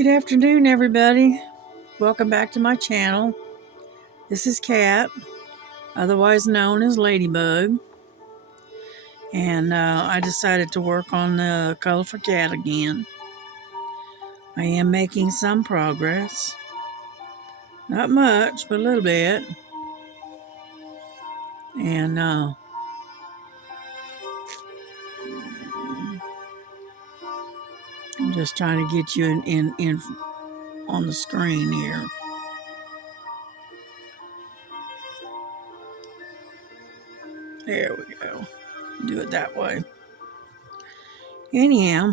Good afternoon, everybody. Welcome back to my channel. This is Kat, otherwise known as Ladybug, and I decided to work on the Colorful Cat again. I am making some progress. Not much, but a little bit. And I'm just trying to get you in on the screen here. There we go. Do it that way. Anyhow,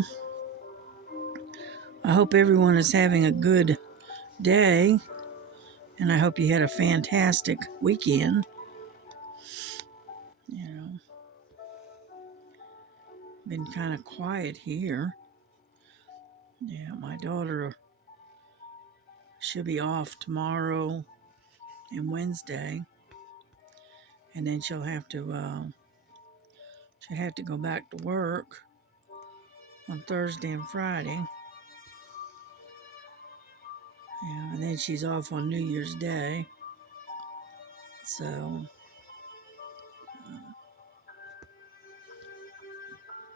I hope everyone is having a good day, and I hope you had a fantastic weekend. You know, been kind of quiet here. Yeah, my daughter, she'll be off tomorrow and Wednesday, and then she'll have to go back to work on Thursday and Friday. Yeah, and then she's off on New Year's Day. So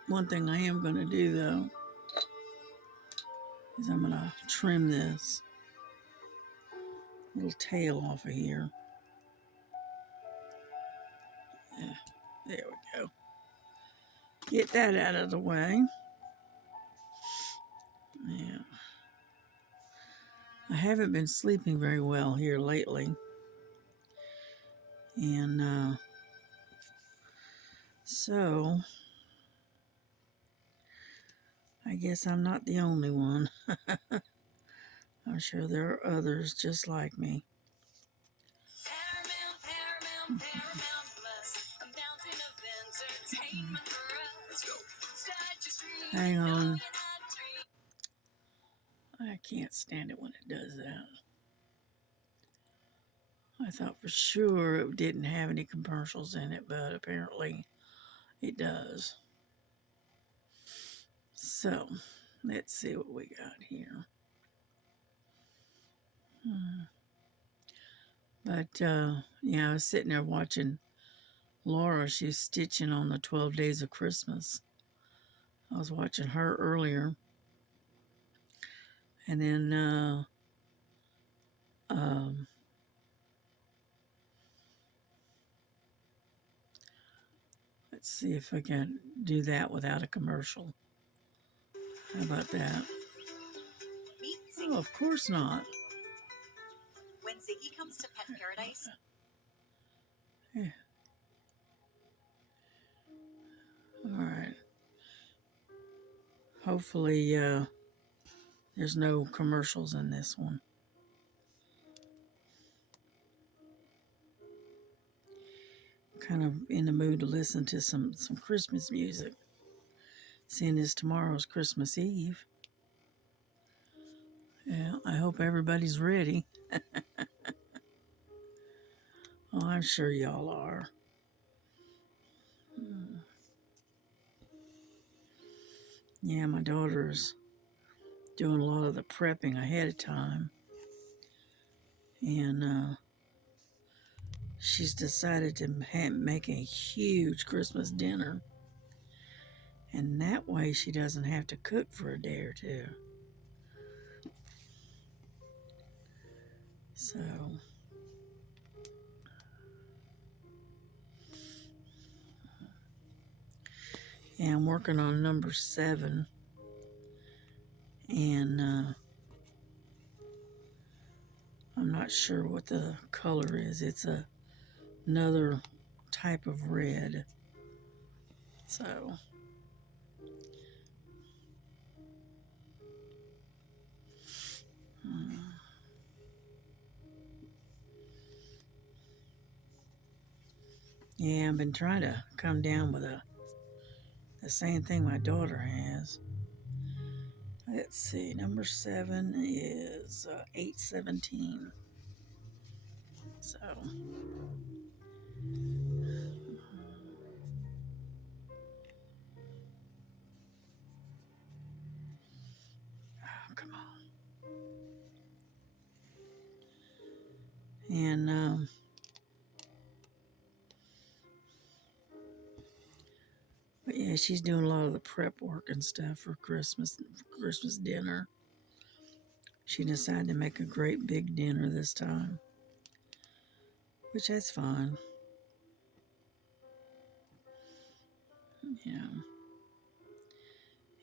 one thing I am going to do though is I'm going to trim this little tail off of here. Yeah, there we go. Get that out of the way. Yeah. I haven't been sleeping very well here lately. And so I guess I'm not the only one. I'm sure there are others just like me. Hang on. I can't stand it when it does that. I thought for sure it didn't have any commercials in it, but apparently it does. So, let's see what we got here. But, yeah, I was sitting there watching Laura. She's stitching on the 12 Days of Christmas. I was watching her earlier. And then, let's see if I can do that without a commercial. How about that? Oh, of course not. When Ziggy comes to Pet Paradise. Yeah. All right. Hopefully, there's no commercials in this one. Kind of in the mood to listen to some Christmas music, seeing as tomorrow's Christmas Eve. Yeah, I hope everybody's ready. Oh, I'm sure y'all are. Yeah, my daughter's doing a lot of the prepping ahead of time. And she's decided to make a huge Christmas dinner. And that way she doesn't have to cook for a day or two. So, yeah, I'm working on number 7. And I'm not sure what the color is. It's another type of red. So, yeah, I've been trying to come down with the same thing my daughter has. Let's see, number 7 is 817. So, oh, come on. And but yeah, she's doing a lot of the prep work and stuff for Christmas dinner. She decided to make a great big dinner this time, which that's fine. Yeah.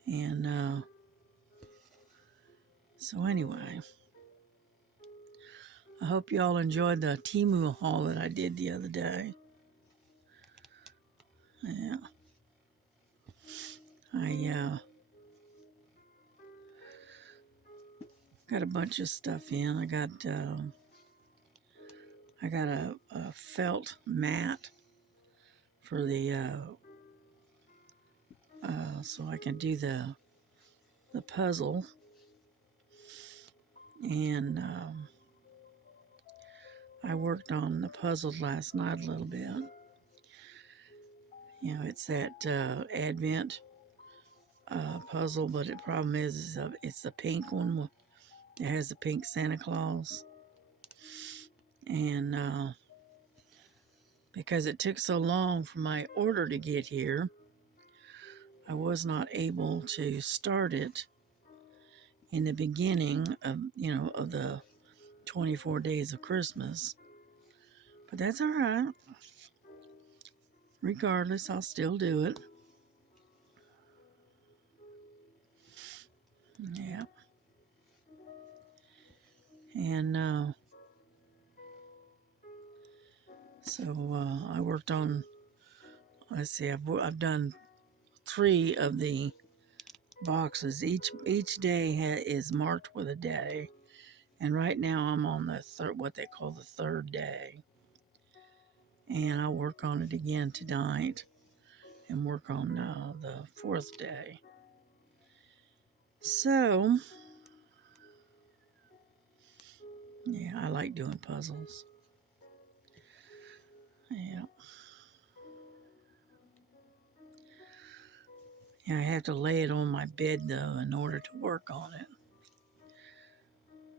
And so anyway, I hope y'all enjoyed the Temu haul that I did the other day. Yeah. I got a bunch of stuff in. I got a felt mat for the so I can do the puzzle. And I worked on the puzzle last night a little bit. You know, it's that Advent puzzle, but the problem is it's the pink one. It has the pink Santa Claus. And because it took so long for my order to get here, I was not able to start it in the beginning of, of the 24 days of Christmas. But that's all right. Regardless, I'll still do it. Yeah. And so I worked on, let's see, I've done 3 of the boxes. Each day is marked with a day. And right now I'm on the what they call the 3rd day. And I'll work on it again tonight and work on the 4th day. So, yeah, I like doing puzzles. Yeah. Yeah, I have to lay it on my bed, though, in order to work on it.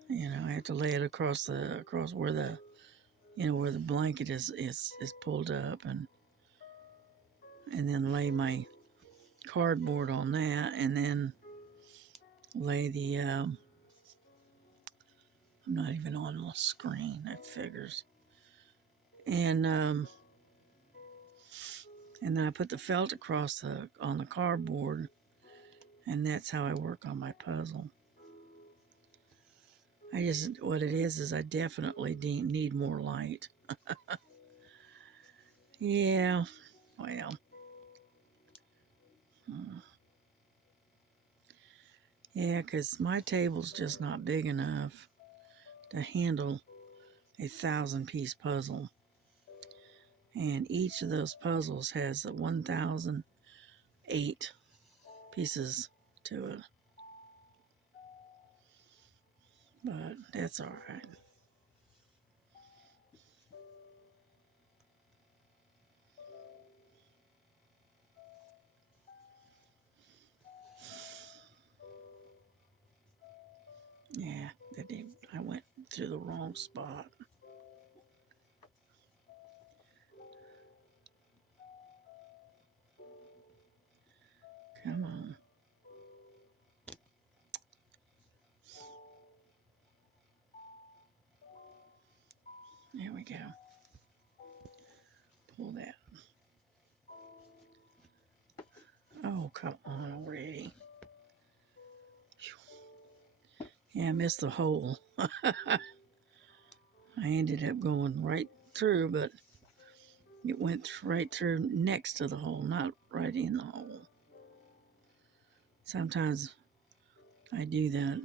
You know, I have to lay it across where the, where the blanket is pulled up, and then lay my cardboard on that, and then lay the, I'm not even on the screen, that figures. And then I put the felt across on the cardboard, and that's how I work on my puzzle. What it is I definitely need more light. Yeah, well. Yeah, because my table's just not big enough to handle a 1,000-piece puzzle. And each of those puzzles has 1,008 pieces to it. But that's all right. Yeah, I went to the wrong spot. Come on. There we go. Pull that. Oh, come on already. Yeah, I missed the hole. I ended up going right through, but it went right through next to the hole, not right in the hole. Sometimes I do that.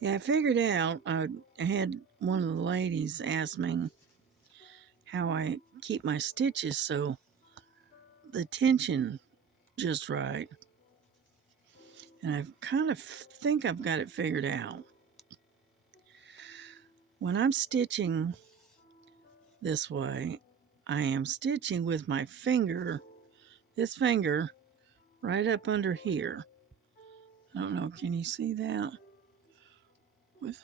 Yeah, I figured out, I had one of the ladies ask me how I keep my stitches so the tension just right. And I kind of think I've got it figured out. When I'm stitching this way, I am stitching with my finger, this finger, right up under here. I don't know, can you see that? Let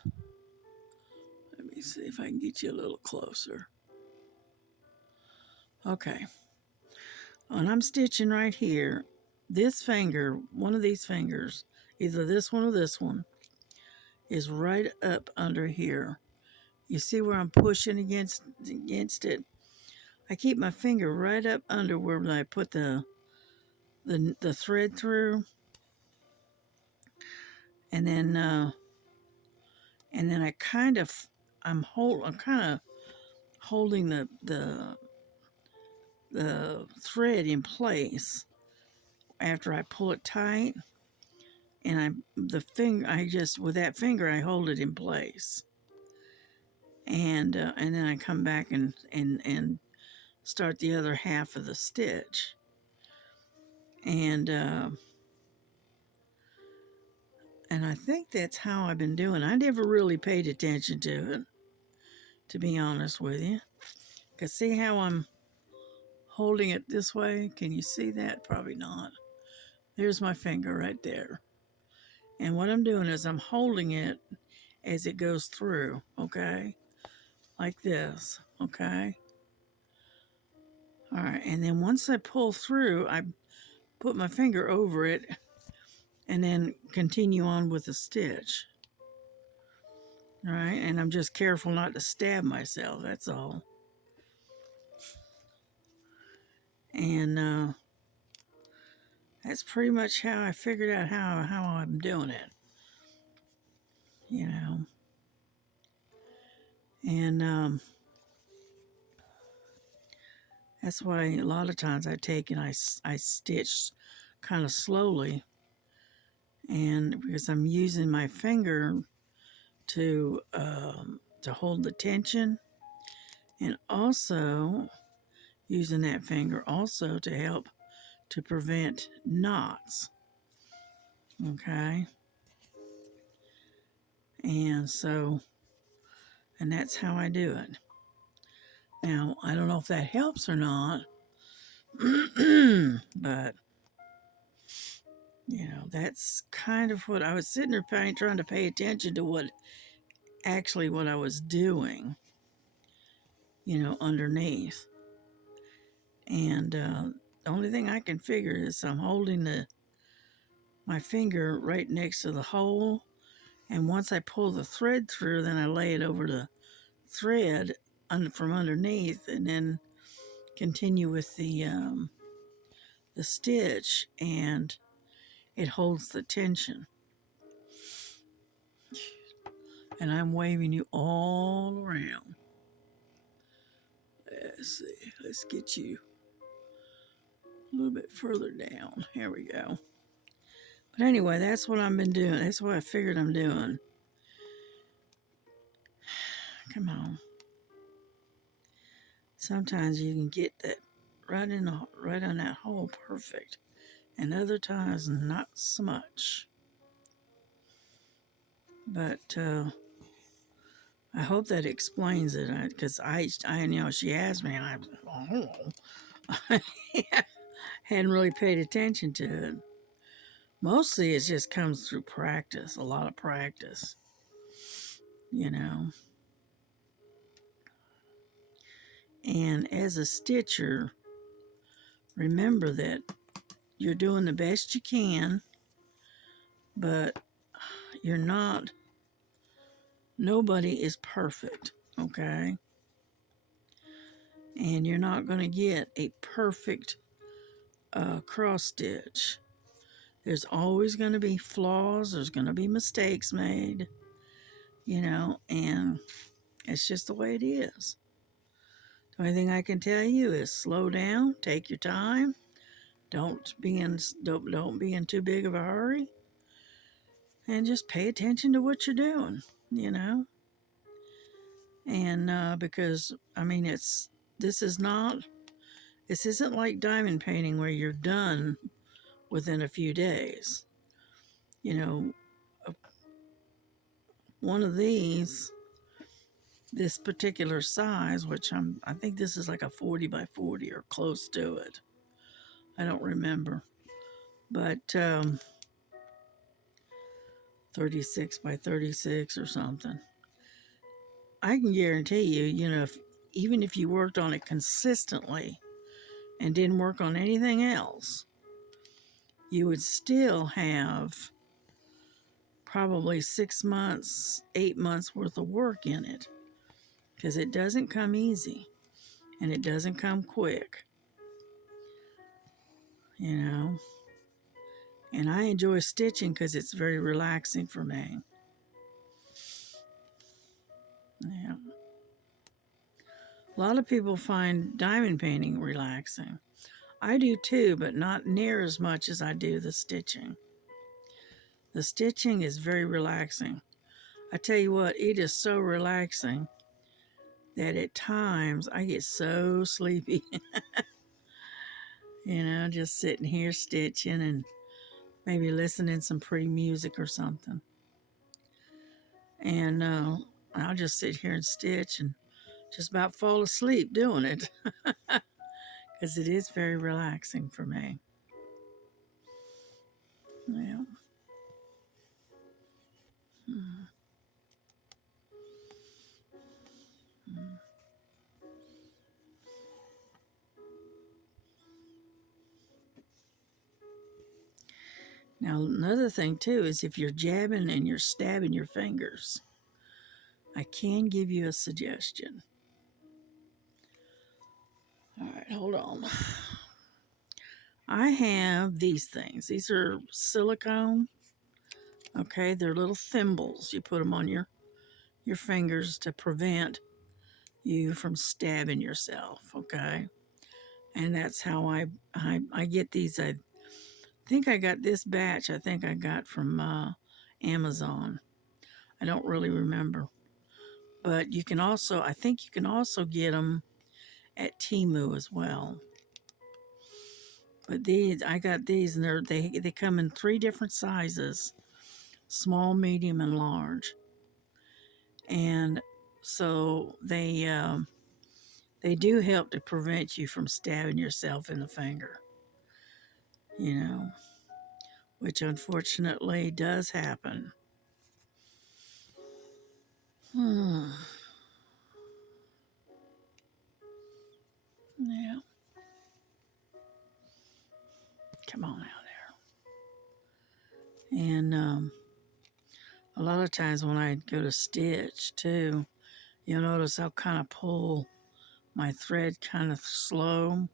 me see if I can get you a little closer. Okay. When I'm stitching right here, this finger, one of these fingers, either this one or this one, is right up under here. You see where I'm pushing against it? I keep my finger right up under where I put the thread through, and then I kind of I'm kind of holding the thread in place after I pull it tight, and with that finger I hold it in place, and then I come back and start the other half of the stitch, and I think that's how I've been doing. I never really paid attention to it, to be honest with you. Because see how I'm holding it this way? Can you see that? Probably not. There's my finger right there. And what I'm doing is I'm holding it as it goes through, okay? Like this, okay? All right, and then once I pull through, I put my finger over it and then continue on with the stitch. All right, and I'm just careful not to stab myself, that's all. And that's pretty much how I figured out how I'm doing it, you know. And that's why a lot of times I take and I stitch kind of slowly, and because I'm using my finger to hold the tension, and also using that finger also to help to prevent knots. Okay, and that's how I do it. Now I don't know if that helps or not, but you know, that's kind of what I was sitting there trying to pay attention to what I was doing, you know, underneath. And the only thing I can figure is I'm holding my finger right next to the hole, and once I pull the thread through, then I lay it over the thread from underneath, and then continue with the stitch, and it holds the tension. And I'm waving you all around. Let's see. Let's get you a little bit further down. Here we go. But anyway, that's what I've been doing. That's what I figured I'm doing. Come on. Sometimes you can get that right on that hole perfect, and other times not so much. But I hope that explains it, because I you know, she asked me, and I don't know. Hadn't really paid attention to it. Mostly it just comes through practice, a lot of practice, you know. And as a stitcher, remember that you're doing the best you can, but nobody is perfect, okay? And you're not going to get a perfect cross stitch. There's always going to be flaws, there's going to be mistakes made, you know, and it's just the way it is. The only thing I can tell you is slow down, take your time, don't be in too big of a hurry, and just pay attention to what you're doing, you know. And because I mean, this isn't like diamond painting where you're done within a few days. you know, one of these, this particular size, which I think this is like a 40 by 40 or close to it. I don't remember, but 36 by 36 or something. I can guarantee you, even if you worked on it consistently and didn't work on anything else, you would still have probably 6 months, 8 months worth of work in it, because it doesn't come easy and it doesn't come quick, And I enjoy stitching because it's very relaxing for me. Yeah. A lot of people find diamond painting relaxing. I do too, but not near as much as I do the stitching. The stitching is very relaxing. I tell you what, it is so relaxing that at times I get so sleepy. Just sitting here stitching and maybe listening some pretty music or something. And I'll just sit here and stitch and just about fall asleep doing it. Because it is very relaxing for me. Yeah. Now, another thing too is if you're jabbing and you're stabbing your fingers, I can give you a suggestion. All right, hold on. I have these things. These are silicone. Okay, they're little thimbles. You put them on your fingers to prevent you from stabbing yourself. Okay, and that's how I get these. I think I got this batch. I think I got from Amazon. I don't really remember, but I think you can also get them at Temu as well. But I got these, and they come in 3 different sizes: small, medium, and large. And so they do help to prevent you from stabbing yourself in the finger. Which unfortunately does happen. Yeah. Come on out there. And a lot of times when I go to stitch too, you'll notice I'll kind of pull my thread kind of slow.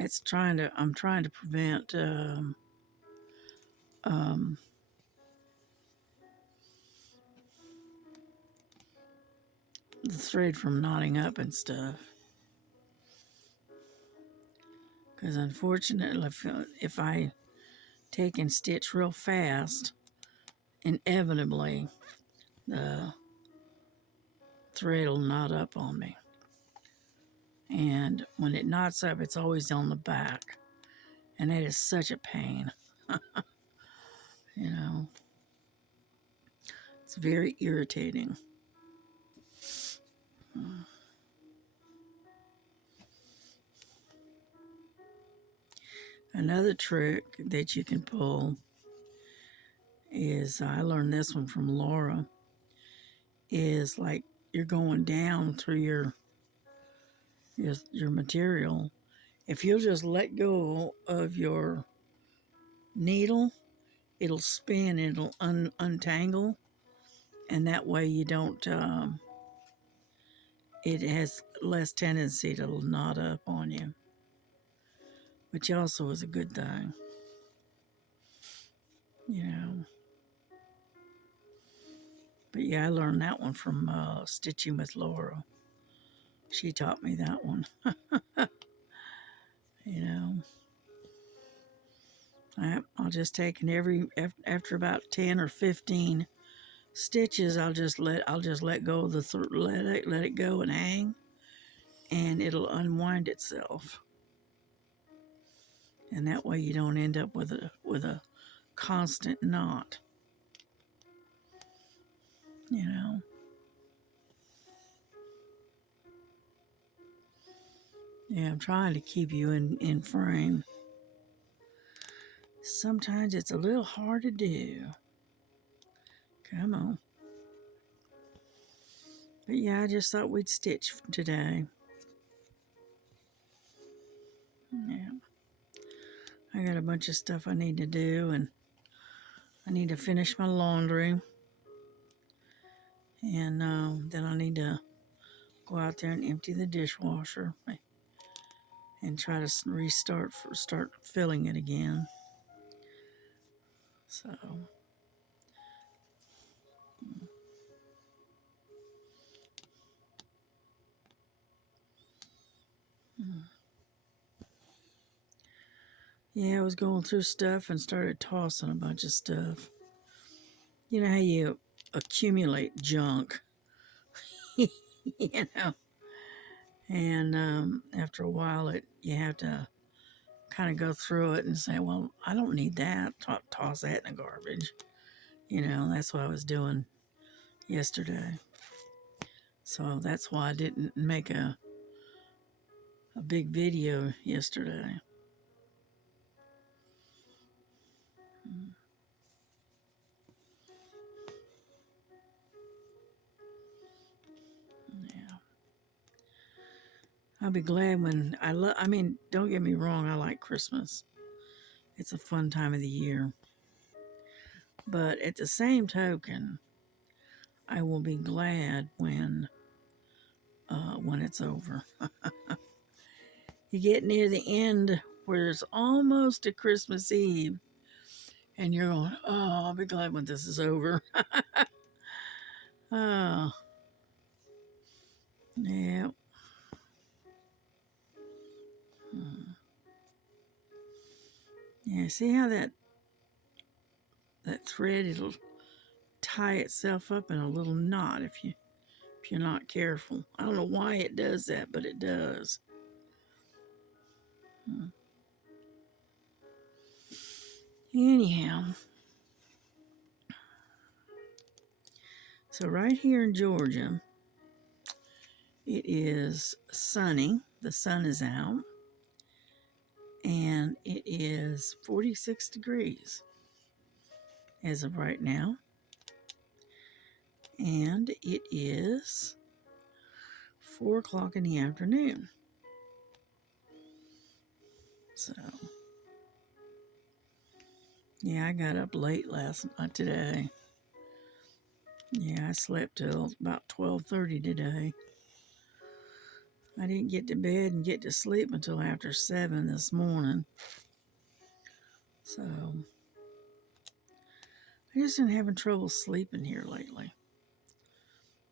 I'm trying to prevent the thread from knotting up and stuff. Because unfortunately, if I take and stitch real fast, inevitably the thread will knot up on me. And when it knots up, it's always on the back. And that is such a pain. It's very irritating. Another trick that you can pull is, I learned this one from Laura, is like you're going down through your material. If you'll just let go of your needle, it'll spin, it'll untangle, and that way you don't, it has less tendency to knot up on you, which also is a good thing. But yeah, I learned that one from Stitching with Laura. She taught me that one. I'll just take after about 10 or 15 stitches, I'll just let go of let it go and hang, and it'll unwind itself. And that way you don't end up with a constant knot. You know. Yeah, I'm trying to keep you in frame. Sometimes it's a little hard to do. Come on. But yeah, I just thought we'd stitch today. Yeah. I got a bunch of stuff I need to do, and I need to finish my laundry. And then I need to go out there and empty the dishwasher and try to start filling it again. So, yeah, I was going through stuff and started tossing a bunch of stuff. You know how you accumulate junk, you know? And after a while, you have to kind of go through it and say, well, I don't need that. Toss that in the garbage. You know, that's what I was doing yesterday. So that's why I didn't make a big video yesterday. Yeah. I'll be glad when I mean, don't get me wrong, I like Christmas. It's a fun time of the year. But at the same token, I will be glad when it's over. You get near the end where it's almost a Christmas Eve, and you're going, oh, I'll be glad when this is over. Oh, yeah. Yeah, see how that thread, it'll tie itself up in a little knot if you're not careful. I don't know why it does that, but it does. Anyhow, so right here in Georgia, it is sunny. The sun is out, and it is 46 degrees as of right now. And it is 4 o'clock in the afternoon. So, yeah, I got up late last night today. Yeah, I slept till about 12:30 today. I didn't get to bed and get to sleep until after 7 this morning. So, I just been having trouble sleeping here lately.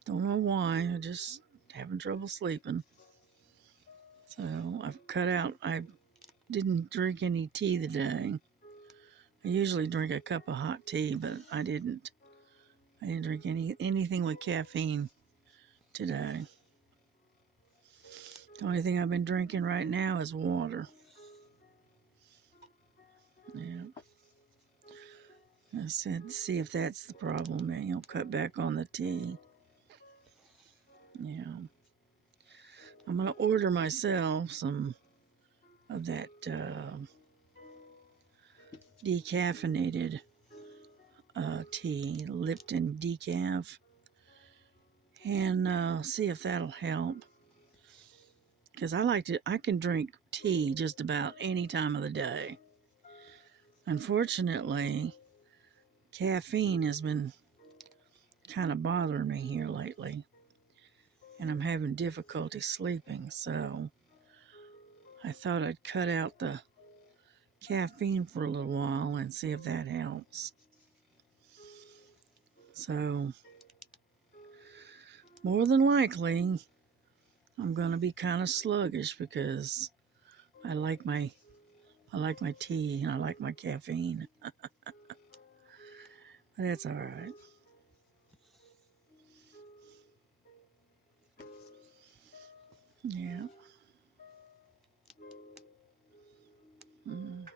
Don't know why, I just having trouble sleeping. So, I didn't drink any tea today. I usually drink a cup of hot tea, but I didn't drink anything with caffeine today. The only thing I've been drinking right now is water. Yeah. I said, see if that's the problem, man. You'll cut back on the tea. Yeah. I'm going to order myself some of that decaffeinated tea, Lipton decaf, and see if that'll help. Because I can drink tea just about any time of the day. Unfortunately, caffeine has been kind of bothering me here lately, and I'm having difficulty sleeping, so I thought I'd cut out the caffeine for a little while and see if that helps. So, more than likely, I'm going to be kind of sluggish because I like my tea and I like my caffeine. But that's all right. Yeah. Mm.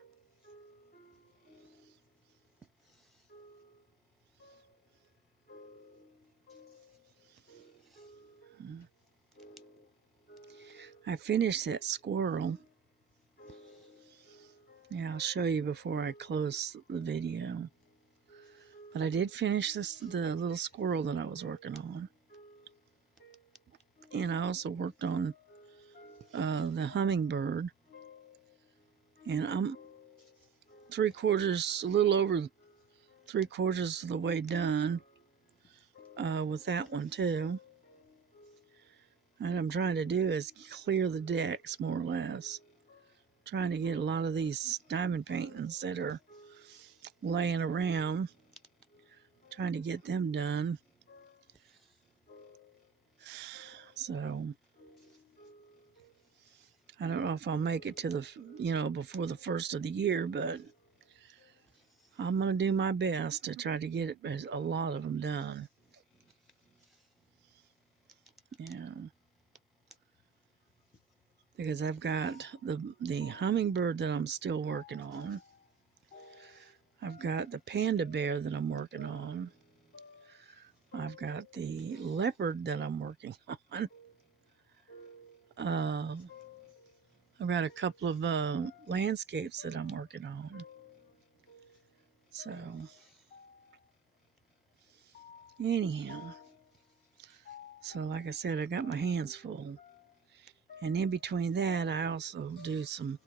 I finished that squirrel. Yeah, I'll show you before I close the video. But I did finish the little squirrel that I was working on. And I also worked on the hummingbird. And I'm a little over 3/4 of the way done with that one too. What I'm trying to do is clear the decks more or less. Trying to get a lot of these diamond paintings that are laying around. Trying to get them done. So I don't know if I'll make it to before the first of the year, but I'm going to do my best to try to get a lot of them done. Yeah. Because I've got the hummingbird that I'm still working on. I've got the panda bear that I'm working on. I've got the leopard that I'm working on. I've got a couple of landscapes that I'm working on. So, anyhow. So, like I said, I got my hands full. And in between that, I also do some,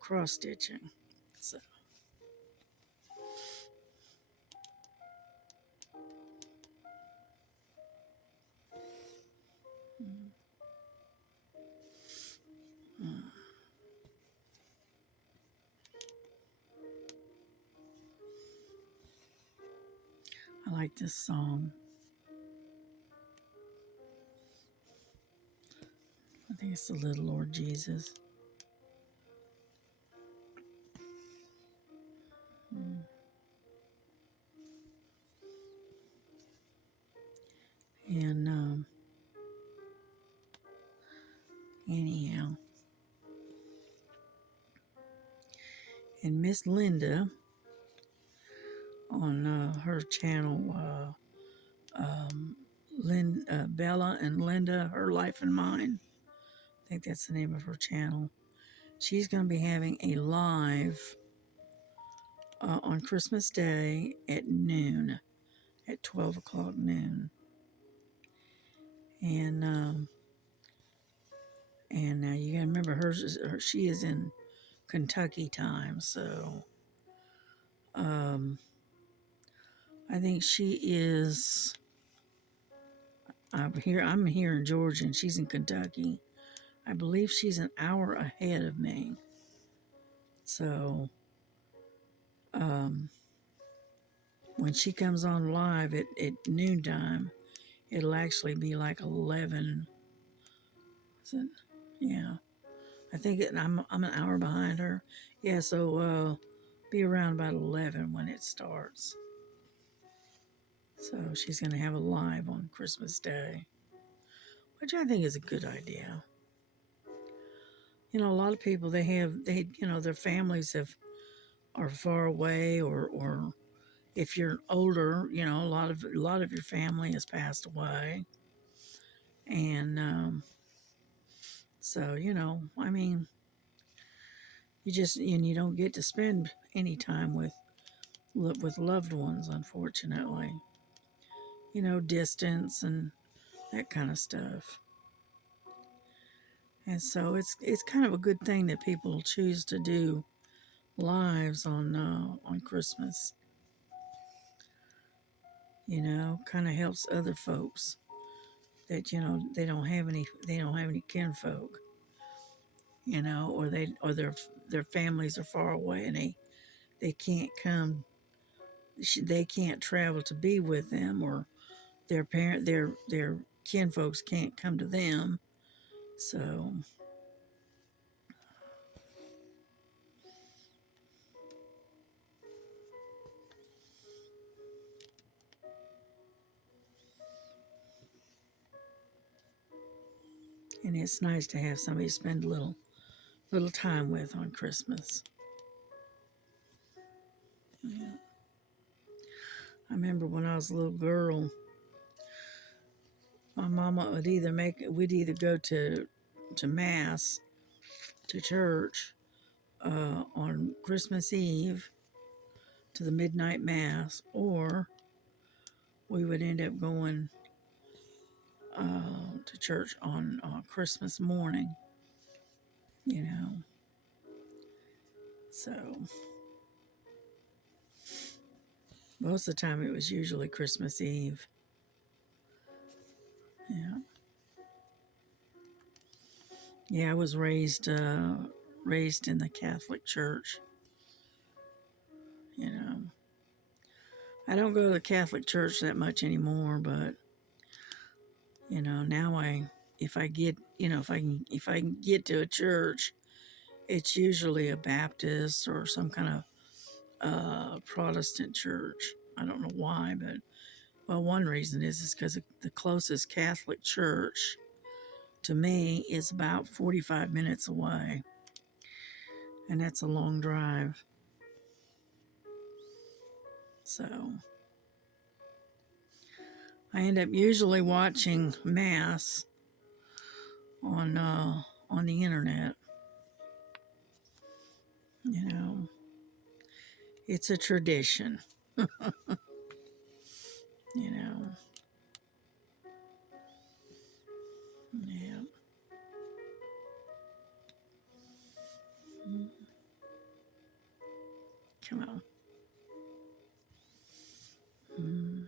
cross stitching. So, I like this song. I think it's the Little Lord Jesus. And anyhow, and Miss Linda on her channel, Bella and Linda, Her Life and Mine. I think that's the name of her channel. She's going to be having a live on Christmas Day at noon, at 12 o'clock noon. And you got to remember she is in Kentucky time, so I think she is. I'm here in Georgia, and she's in Kentucky. I believe she's an hour ahead of me. So, when she comes on live at noontime, it'll actually be like 11. Is it? Yeah. I think I'm an hour behind her. Yeah, so be around about 11 when it starts. So she's going to have a live on Christmas Day, which I think is a good idea. A lot of people their families are far away, or if you're older, a lot of your family has passed away, and so I mean, you don't get to spend any time with loved ones, unfortunately. Distance and that kind of stuff. And so it's kind of a good thing that people choose to do lives on Christmas. Kind of helps other folks that they don't have any kinfolk, or their families are far away, and they can't come, they can't travel to be with them, or their kinfolks can't come to them. So and it's nice to have somebody to spend a little time with on Christmas. Yeah. I remember when I was a little girl, my mama we'd either go to to Mass, to church, on Christmas Eve to the midnight Mass, or we would end up going to church on Christmas morning, you know. So most of the time it was usually Christmas Eve. Yeah. Yeah, I was raised raised in the Catholic Church, you know. I don't go to the Catholic Church that much anymore, but you know, now if I get, you know, if I can get to a church, it's usually a Baptist or some kind of Protestant church. I don't know why, but well, one reason is because the closest Catholic church to me is about 45 minutes away, and that's a long drive. So I end up usually watching Mass on the internet. You know, it's a tradition. You know, yeah. Come on. Mm.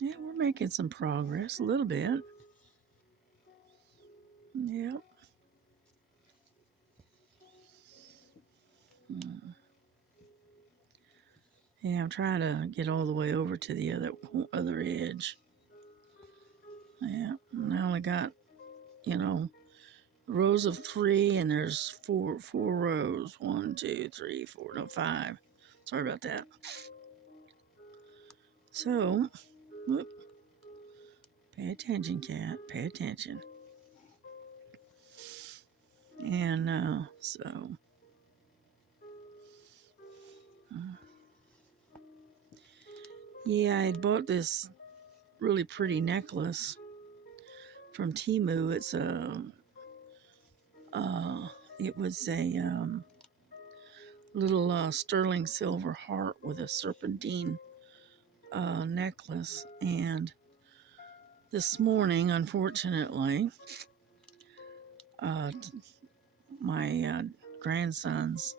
Yeah, we're making some progress a little bit. Yep. Mm. Yeah, I'm trying to get all the way over to the other edge. Yeah, and I only got, you know, rows of 3, and there's four rows. 1, 2, 3, 4, no, 5. Sorry about that. So, whoop, pay attention, cat. Pay attention. And yeah, I bought this really pretty necklace from Temu. It was a little sterling silver heart with a serpentine necklace. And this morning, unfortunately, uh, my grandson's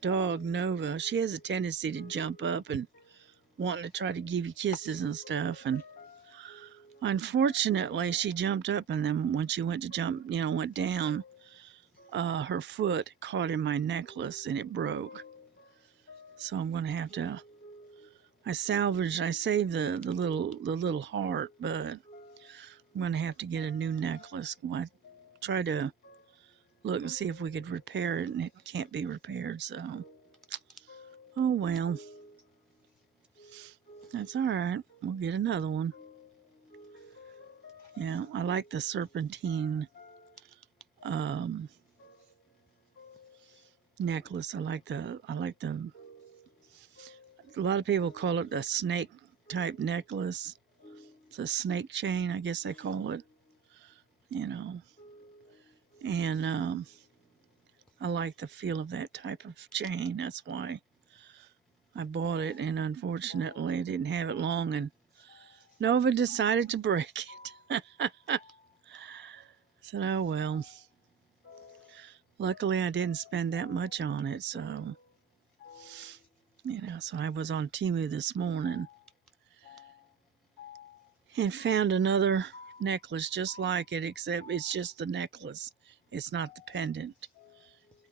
dog, Nova, she has a tendency to jump up and wanting to try to give you kisses and stuff. And unfortunately, she jumped up, and then when she went to jump, you know, went down, her foot caught in my necklace and it broke. So I'm going to have to. I saved the little heart, but I'm going to have to get a new necklace. I tried to look and see if we could repair it, and it can't be repaired. So, oh well, that's all right. We'll get another one. Yeah, I like the serpentine um, necklace. I like the. A lot of people call it the snake type necklace. It's a snake chain, I guess they call it. You know, and I like the feel of that type of chain. That's why I bought it, and unfortunately, I didn't have it long, and Nova decided to break it. I said, oh well. Luckily, I didn't spend that much on it, so, you know, so I was on Temu this morning and found another necklace just like it, except it's just the necklace. It's not the pendant.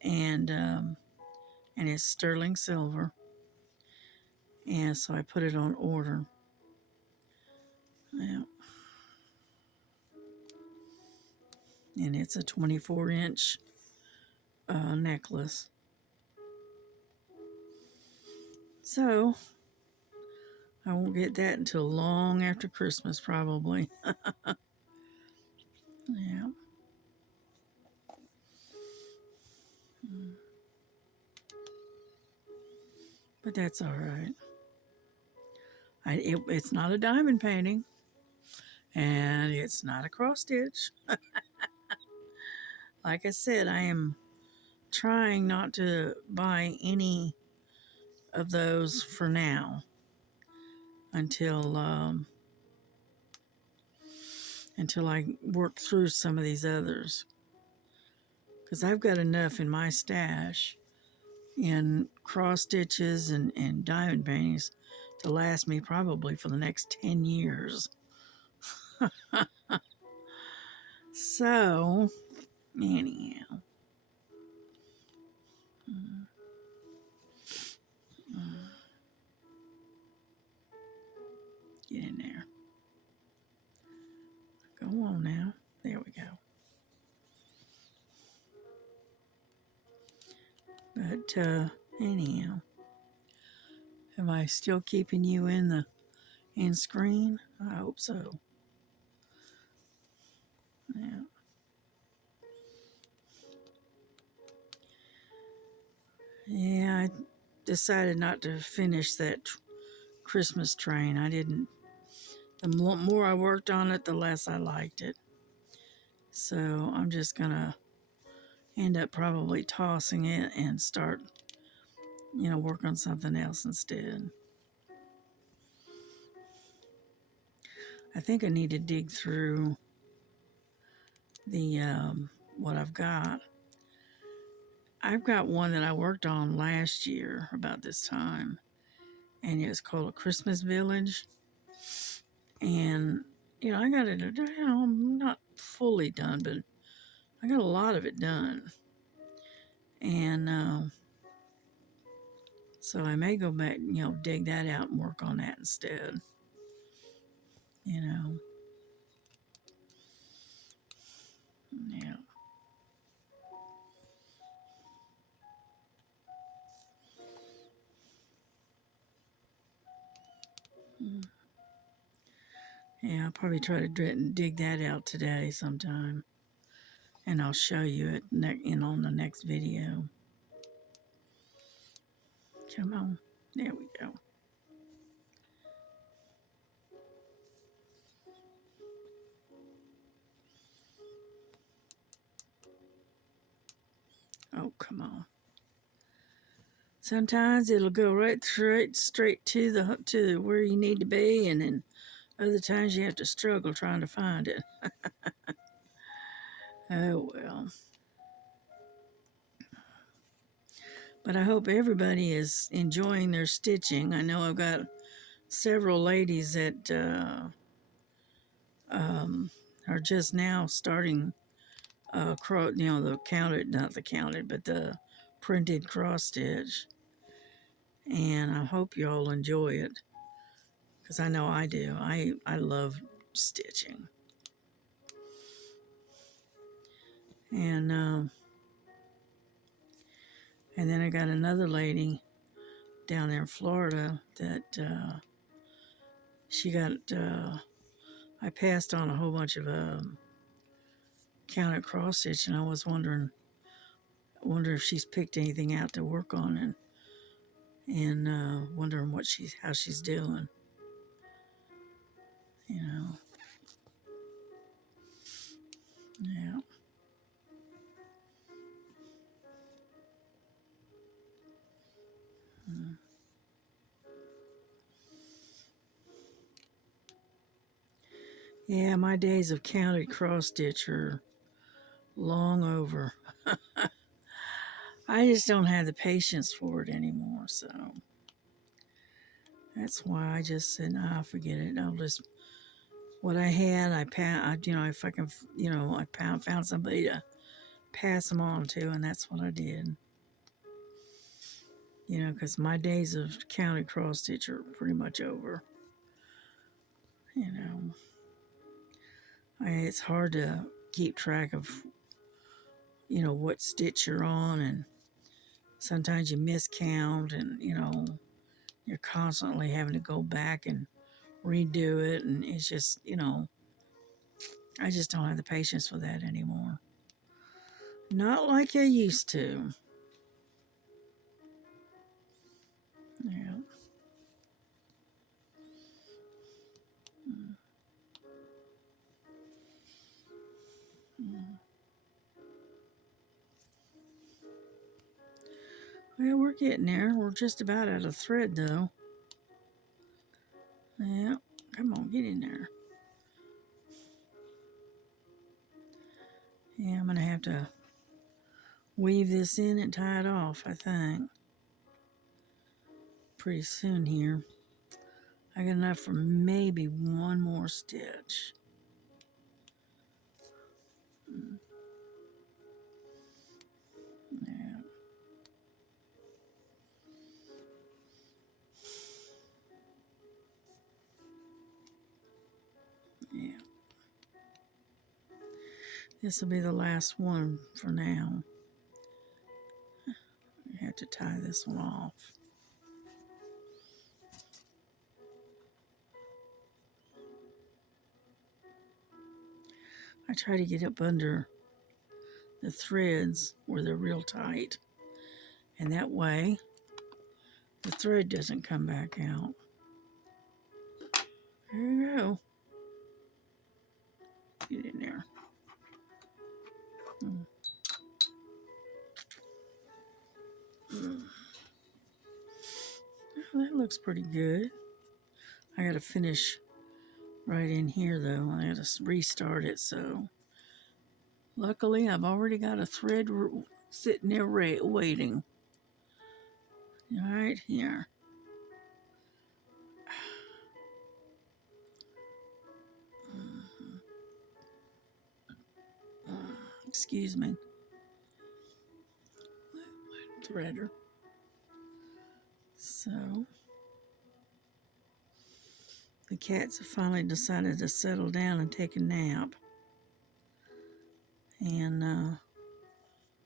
And it's sterling silver. And so I put it on order. Yeah. And it's a 24-inch necklace. So I won't get that until long after Christmas, probably. Yeah. but that's all right. It's not a diamond painting, and it's not a cross stitch. Like I said, I am trying not to buy any of those for now until I work through some of these others, because I've got enough in my stash in cross stitches and diamond paintings to last me probably for the next 10 years. So, anyhow. Get in there. Go on now. There we go. But anyhow, am I still keeping you in the screen? I hope so. Yeah. Yeah, I decided not to finish that Christmas train. I didn't. The more I worked on it, the less I liked it. So I'm just gonna end up probably tossing it and start, work on something else instead. I think I need to dig through the what I've got. I've got one that I worked on last year about this time, and it's called A Christmas Village. And I got it. I'm not fully done, but I got a lot of it done. And so I may go back, dig that out and work on that instead. Yeah. Yeah, I'll probably try to dig that out today sometime, and I'll show you it on the next video. Come on, there we go. Oh, come on. Sometimes it'll go right straight to where you need to be, and then other times you have to struggle trying to find it. Oh well. But I hope everybody is enjoying their stitching. I know I've got several ladies that are just now starting the printed cross stitch. And I hope you all enjoy it, because I know I do. I love stitching. And then I got another lady down there in Florida that she got. I passed on a whole bunch of counted cross stitch, and I was wonder if she's picked anything out to work on, and wondering how she's doing. Yeah. Yeah, my days of counted cross stitch are long over. I just don't have the patience for it anymore, so that's why I just said, "Nah, forget it. I'll just what I had. If I can, found somebody to pass them on to, and that's what I did. Because my days of counted cross stitch are pretty much over. It's hard to keep track of, what stitch you're on, and sometimes you miscount, and you're constantly having to go back and redo it, and it's just, I just don't have the patience for that anymore. Not like I used to. Yeah. Mm. Mm. Well, we're getting there. We're just about out of thread, though. Yeah. Come on, get in there. Yeah, I'm going to have to weave this in and tie it off, I think. Pretty soon here. I got enough for maybe one more stitch. Yeah. Yeah. This will be the last one for now. I have to tie this one off. I try to get up under the threads where they're real tight, and that way the thread doesn't come back out. There you go. Get in there. Mm. Mm. Oh, that looks pretty good. I gotta finish right in here though. I gotta restart it, so luckily I've already got a thread sitting there waiting. Right here. Excuse me. Threader. So the cats have finally decided to settle down and take a nap. And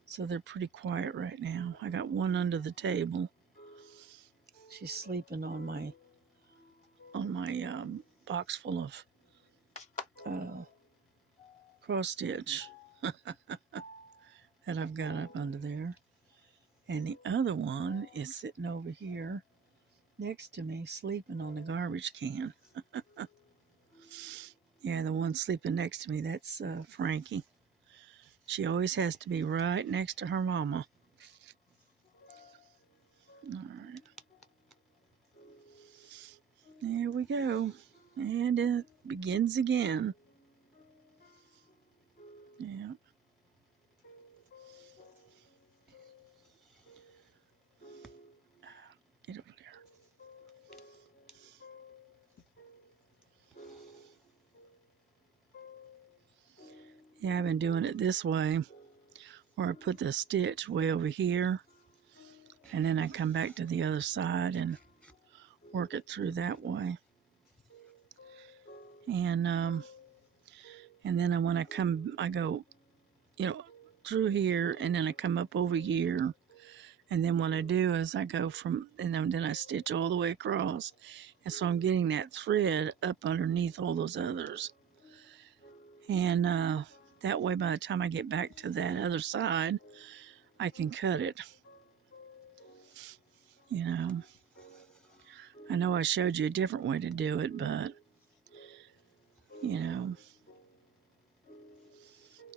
so they're pretty quiet right now. I got one under the table. She's sleeping on my box full of cross stitch that I've got up under there. And the other one is sitting over here next to me, sleeping on the garbage can. Yeah, the one sleeping next to me, that's Frankie. She always has to be right next to her mama. All right. There we go. And it begins again. Yeah. Get over there. Yeah, I've been doing it this way, where I put the stitch way over here, and then I come back to the other side and work it through that way. And then when I go, through here, and then I come up over here, and then what I do is I go and then I stitch all the way across, and so I'm getting that thread up underneath all those others, and that way by the time I get back to that other side, I can cut it. I know I showed you a different way to do it, but now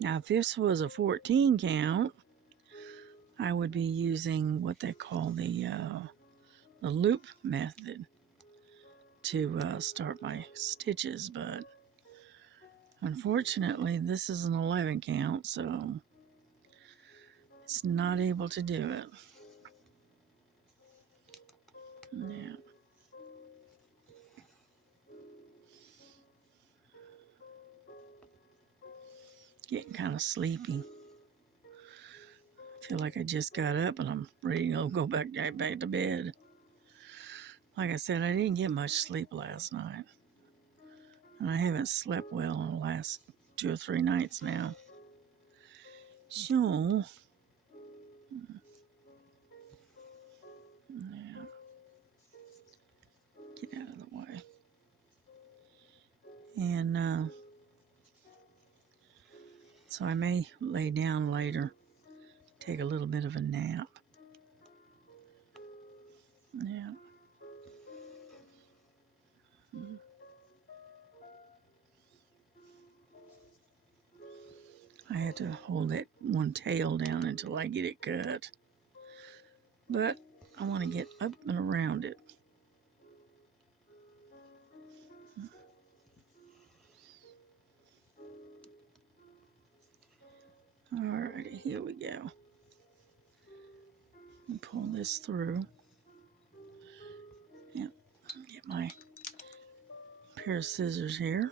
if this was a 14 count, I would be using what they call the loop method to start my stitches, but unfortunately this is an 11 count, so it's not able to do it. Yeah. Getting kind of sleepy. I feel like I just got up and I'm ready to go back to bed. Like I said, I didn't get much sleep last night, and I haven't slept well in the last 2 or 3 nights now. So, yeah, get out of the way. And so I may lay down later, take a little bit of a nap. Yeah. I had to hold that one tail down until I get it cut. But I want to get up and around it. Alrighty, here we go. Pull this through. Yep, get my pair of scissors here.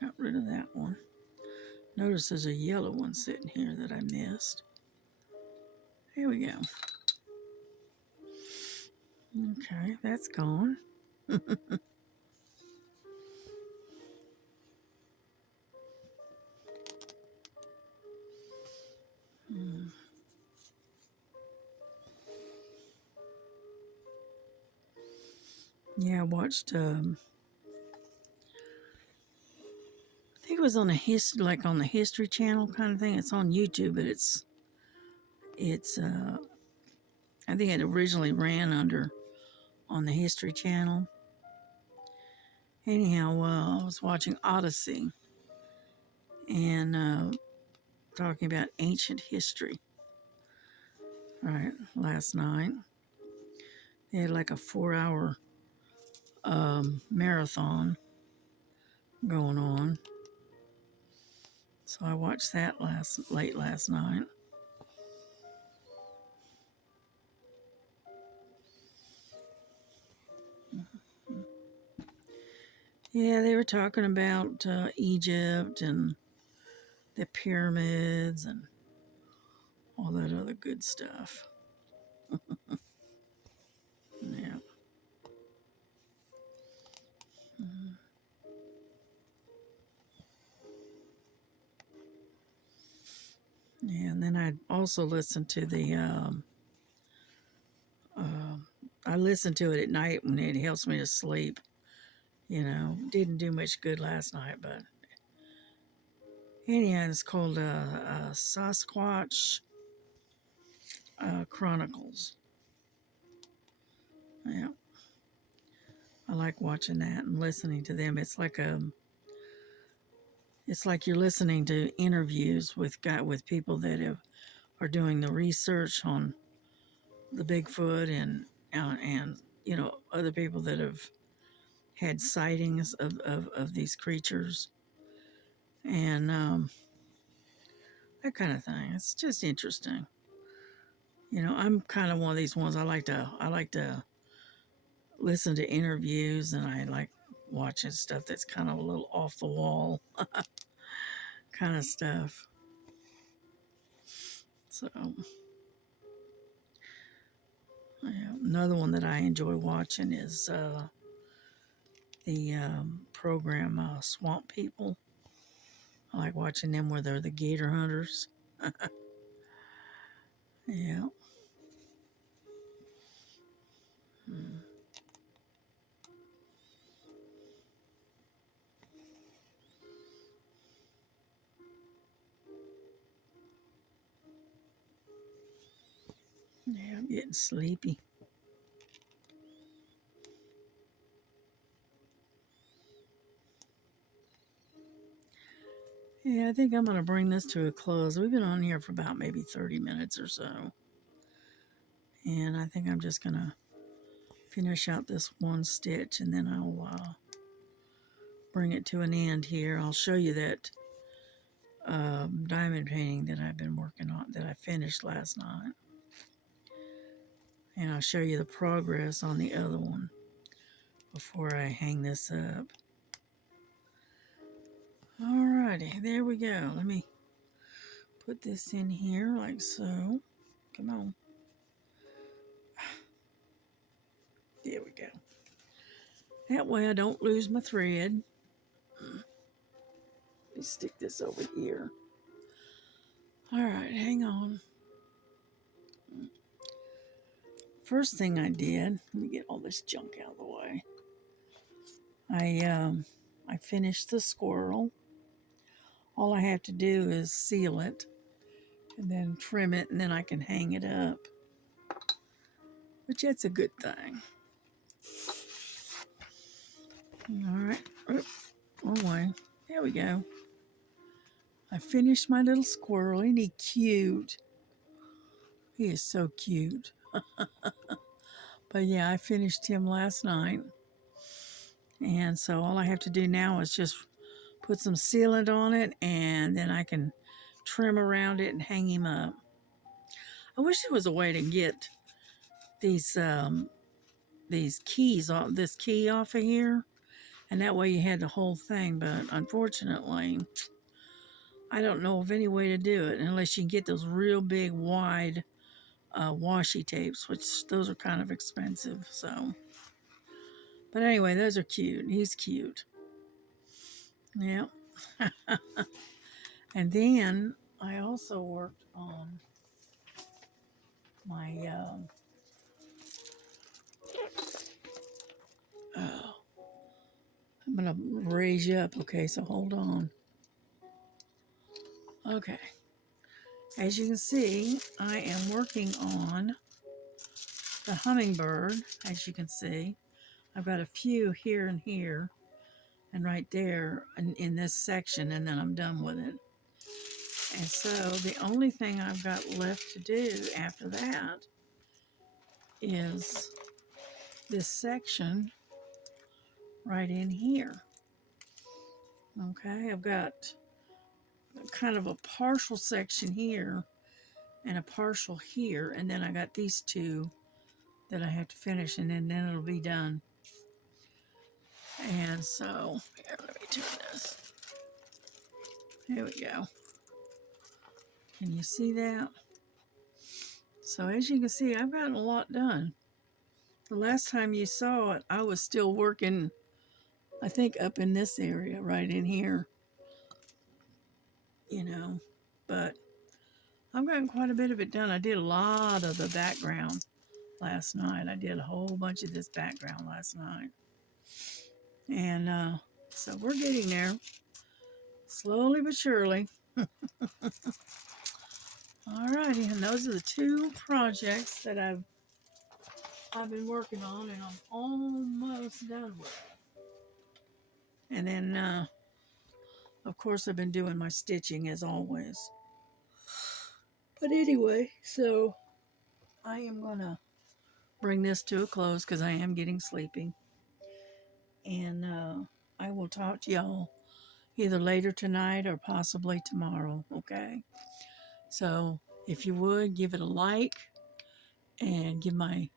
Got rid of that one. Notice there's a yellow one sitting here that I missed. Here we go. Okay, that's gone. Yeah, I watched. I think it was on on the History Channel kind of thing. It's on YouTube, but it's. I think it originally ran on the History Channel. Anyhow, I was watching Odyssey and talking about ancient history. Right, last night they had like a 4-hour marathon going on, so I watched that late last night. Yeah, they were talking about Egypt and the pyramids and all that other good stuff. Yeah. Yeah, and then I also listened to I listen to it at night when it helps me to sleep. You know, didn't do much good last night, but anyhow, it's called Sasquatch Chronicles. Yeah, I like watching that and listening to them. It's like you're listening to interviews with people that are doing the research on the Bigfoot and you know other people that have had sightings of these creatures and that kind of thing. It's just interesting. You know, I'm kind of one of these ones. I like to listen to interviews, and I like watching stuff that's kind of a little off the wall kind of stuff. So, yeah, another one that I enjoy watching is the program Swamp People. I like watching them where they're the gator hunters. Yeah. Yeah, I'm getting sleepy. Yeah, I think I'm going to bring this to a close. We've been on here for about maybe 30 minutes or so. And I think I'm just going to finish out this one stitch and then I'll bring it to an end here. I'll show you that diamond painting that I've been working on, that I finished last night. And I'll show you the progress on the other one before I hang this up. Alrighty, there we go. Let me put this in here like so. Come on. There we go. That way I don't lose my thread. Let me stick this over here. Alright, hang on. First thing I did, let me get all this junk out of the way. I finished the squirrel. All I have to do is seal it and then trim it, and then I can hang it up, which that's a good thing. All right. Anyway, there we go. I finished my little squirrel. Isn't he cute? He is so cute. But yeah, I finished him last night. And so all I have to do now is just put some sealant on it, and then I can trim around it and hang him up. I wish there was a way to get these keys off, this key off of here, and that way you had the whole thing. But unfortunately, I don't know of any way to do it unless you can get those real big wide washi tapes, which those are kind of expensive. So, but anyway, those are cute. He's cute. Yeah. And then I also worked on my oh, I'm gonna raise you up. Okay, so hold on. Okay, as you can see, I am working on the hummingbird. As you can see, I've got a few here and here and right there in this section, and then I'm done with it. And so the only thing I've got left to do after that is this section right in here. Okay, I've got kind of a partial section here and a partial here, and then I got these two that I have to finish, and then it'll be done. And so, here, let me turn this. Here we go. Can you see that? So as you can see, I've gotten a lot done. The last time you saw it, I was still working, I think, up in this area, right in here. You know, but I've gotten quite a bit of it done. I did a lot of the background last night. I did a whole bunch of this background last night. And so we're getting there, slowly but surely. Alrighty, and those are the two projects that I've been working on, and I'm almost done with. And then, of course, I've been doing my stitching as always. But anyway, so I am gonna bring this to a close because I am getting sleepy. And I will talk to y'all either later tonight or possibly tomorrow, okay? So if you would, give it a like and give my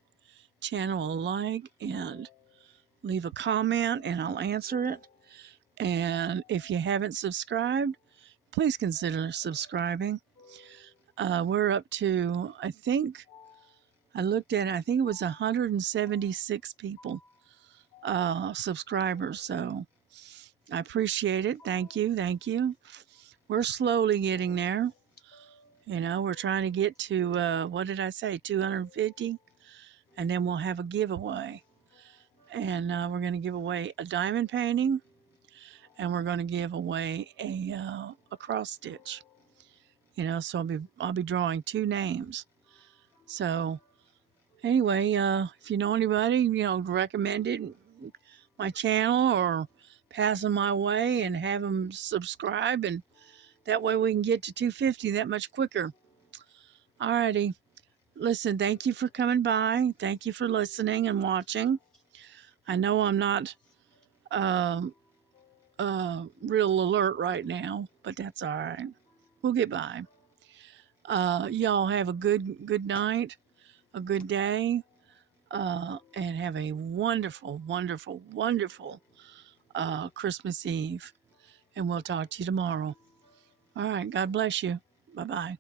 channel a like and leave a comment and I'll answer it. And if you haven't subscribed, please consider subscribing. We're up to, I think, I looked at it, I think it was 176 people, subscribers. So I appreciate it. Thank you. Thank you. We're slowly getting there. You know, we're trying to get to, what did I say, 250? And then we'll have a giveaway. And we're going to give away a diamond painting. And we're going to give away a cross stitch. You know, so I'll be drawing two names. So anyway, if you know anybody, you know, recommend it, my channel, or pass them my way and have them subscribe, and that way we can get to 250 that much quicker. Alrighty. Listen, thank you for coming by. Thank you for listening and watching. I know I'm not real alert right now, but that's all right. We'll get by. Y'all have a good night, a good day, and have a wonderful, wonderful, wonderful Christmas Eve. And we'll talk to you tomorrow. All right. God bless you. Bye-bye.